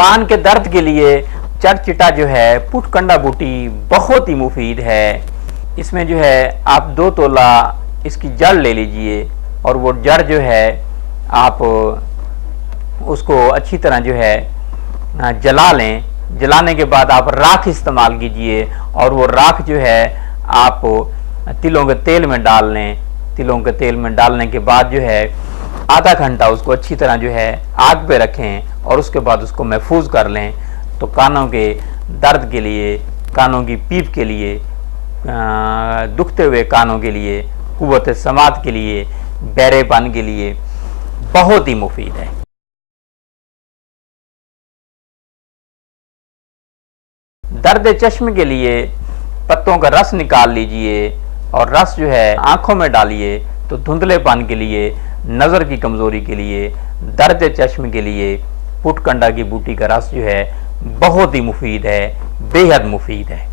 कान के दर्द के लिए चरचिटा जो है पुटकंडा बूटी बहुत ही मुफीद है। इसमें जो है आप 2 तोला इसकी जड़ ले लीजिए और वो जड़ जो है आप उसको अच्छी तरह जो है जला लें। जलाने के बाद आप राख इस्तेमाल कीजिए और वो राख जो है आप तिलों के तेल में डाल लें। तिलों के तेल में डालने के बाद जो है आधा घंटा उसको अच्छी तरह जो है आग पे रखें और उसके बाद उसको महफूज कर लें। तो कानों के दर्द के लिए, कानों की पीप के लिए, दुखते हुए कानों के लिए, कुव्वत समात के लिए, बहरेपन के लिए बहुत ही मुफीद है। दर्द चश्म के लिए पत्तों का रस निकाल लीजिए और रस जो है आंखों में डालिए तो धुंधलेपन के लिए, नज़र की कमज़ोरी के लिए, दर्द चश्म के लिए पुटकंडा की बूटी का रस जो है बहुत ही मुफीद है, बेहद मुफीद है।